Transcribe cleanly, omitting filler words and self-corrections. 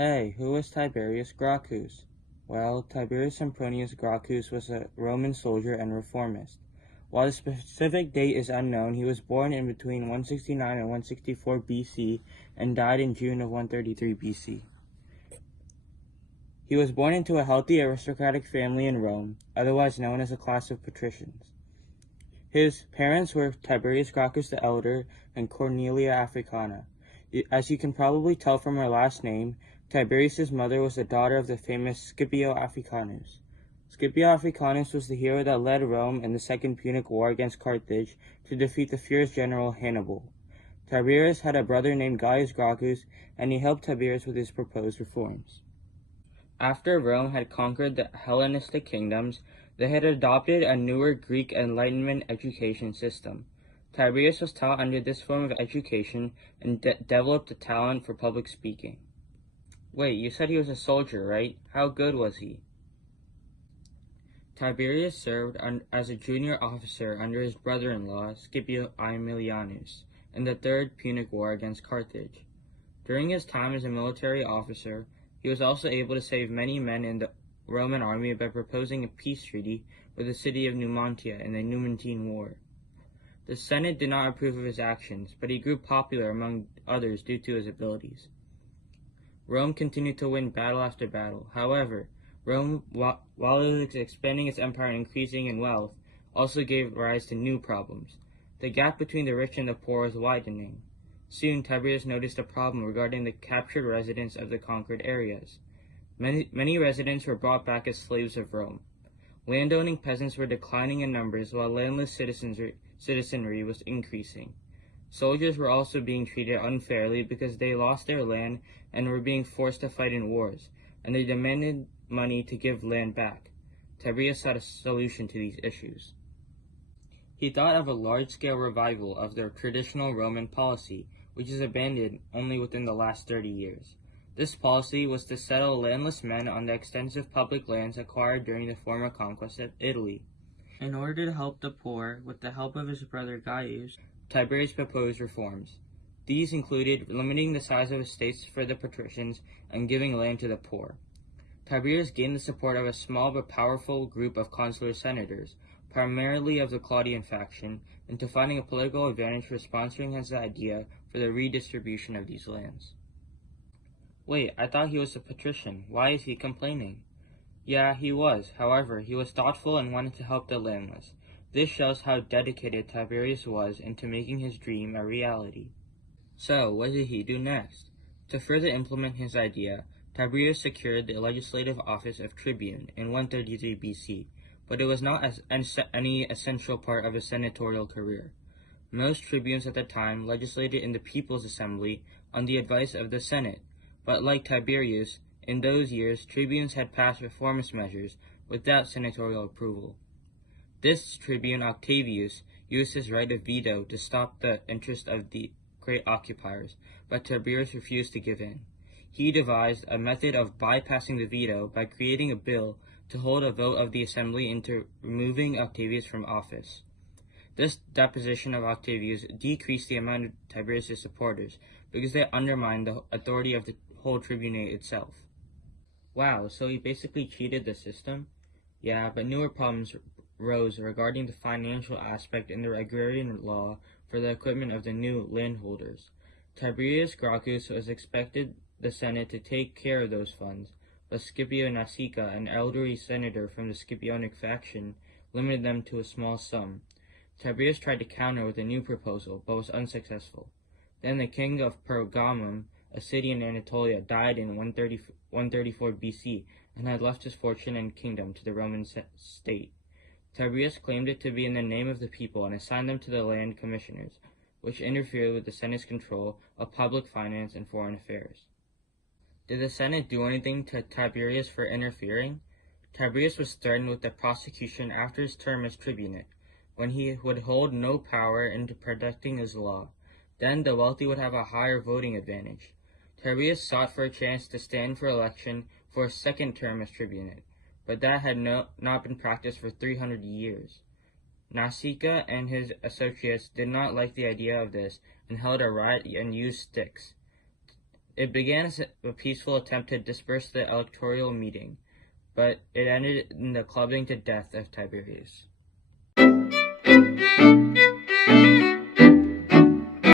Hey, who was Tiberius Gracchus? Well, Tiberius Sempronius Gracchus was a Roman soldier and reformist. While the specific date is unknown, he was born in between 169 and 164 BC and died in June of 133 BC. He was born into a healthy aristocratic family in Rome, otherwise known as a class of patricians. His parents were Tiberius Gracchus the Elder and Cornelia Africana. As you can probably tell from her last name, Tiberius's mother was the daughter of the famous Scipio Africanus. Scipio Africanus was the hero that led Rome in the Second Punic War against Carthage to defeat the fierce general Hannibal. Tiberius had a brother named Gaius Gracchus, and he helped Tiberius with his proposed reforms. After Rome had conquered the Hellenistic kingdoms, they had adopted a newer Greek Enlightenment education system. Tiberius was taught under this form of education and developed a talent for public speaking. Wait, you said he was a soldier, right? How good was he? Tiberius served as a junior officer under his brother-in-law, Scipio Aemilianus, in the Third Punic War against Carthage. During his time as a military officer, he was also able to save many men in the Roman army by proposing a peace treaty with the city of Numantia in the Numantine War. The Senate did not approve of his actions, but he grew popular among others due to his abilities. Rome continued to win battle after battle. However, Rome, while it was expanding its empire and increasing in wealth, also gave rise to new problems. The gap between the rich and the poor was widening. Soon, Tiberius noticed a problem regarding the captured residents of the conquered areas. Many residents were brought back as slaves of Rome. Landowning peasants were declining in numbers, while landless citizenry was increasing. Soldiers were also being treated unfairly because they lost their land and were being forced to fight in wars, and they demanded money to give land back. Tiberius sought a solution to these issues. He thought of a large-scale revival of their traditional Roman policy, which is abandoned only within the last 30 years. This policy was to settle landless men on the extensive public lands acquired during the former conquest of Italy. In order to help the poor, with the help of his brother Gaius, Tiberius proposed reforms. These included limiting the size of estates for the patricians and giving land to the poor. Tiberius gained the support of a small but powerful group of consular senators, primarily of the Claudian faction, into finding a political advantage for sponsoring his idea for the redistribution of these lands. Wait, I thought he was a patrician. Why is he complaining? Yeah, he was. However, he was thoughtful and wanted to help the landless. This shows how dedicated Tiberius was into making his dream a reality. So, what did he do next? To further implement his idea, Tiberius secured the legislative office of tribune in 133 BC, but it was not any essential part of his senatorial career. Most tribunes at the time legislated in the People's Assembly on the advice of the Senate, but like Tiberius, in those years tribunes had passed reformist measures without senatorial approval. This tribune Octavius used his right of veto to stop the interest of the great occupiers, but Tiberius refused to give in. He devised a method of bypassing the veto by creating a bill to hold a vote of the assembly into removing Octavius from office. This deposition of Octavius decreased the amount of Tiberius' supporters because they undermined the authority of the whole tribunate itself. Wow, so he basically cheated the system? Yeah, but newer problems rose regarding the financial aspect in the agrarian law for the equipment of the new landholders. Tiberius Gracchus was expected the Senate to take care of those funds, but Scipio Nasica, an elderly senator from the Scipionic faction, limited them to a small sum. Tiberius tried to counter with a new proposal, but was unsuccessful. Then the king of Pergamum, a city in Anatolia, died in 134 BC and had left his fortune and kingdom to the Roman state. Tiberius claimed it to be in the name of the people and assigned them to the land commissioners, which interfered with the Senate's control of public finance and foreign affairs. Did the Senate do anything to Tiberius for interfering? Tiberius was threatened with the prosecution after his term as tribunate, when he would hold no power in protecting his law. Then the wealthy would have a higher voting advantage. Tiberius sought for a chance to stand for election for a second term as tribunate, but that had not been practiced for 300 years. Nasica and his associates did not like the idea of this and held a riot and used sticks. It began as a peaceful attempt to disperse the electoral meeting, but it ended in the clubbing to death of Tiberius.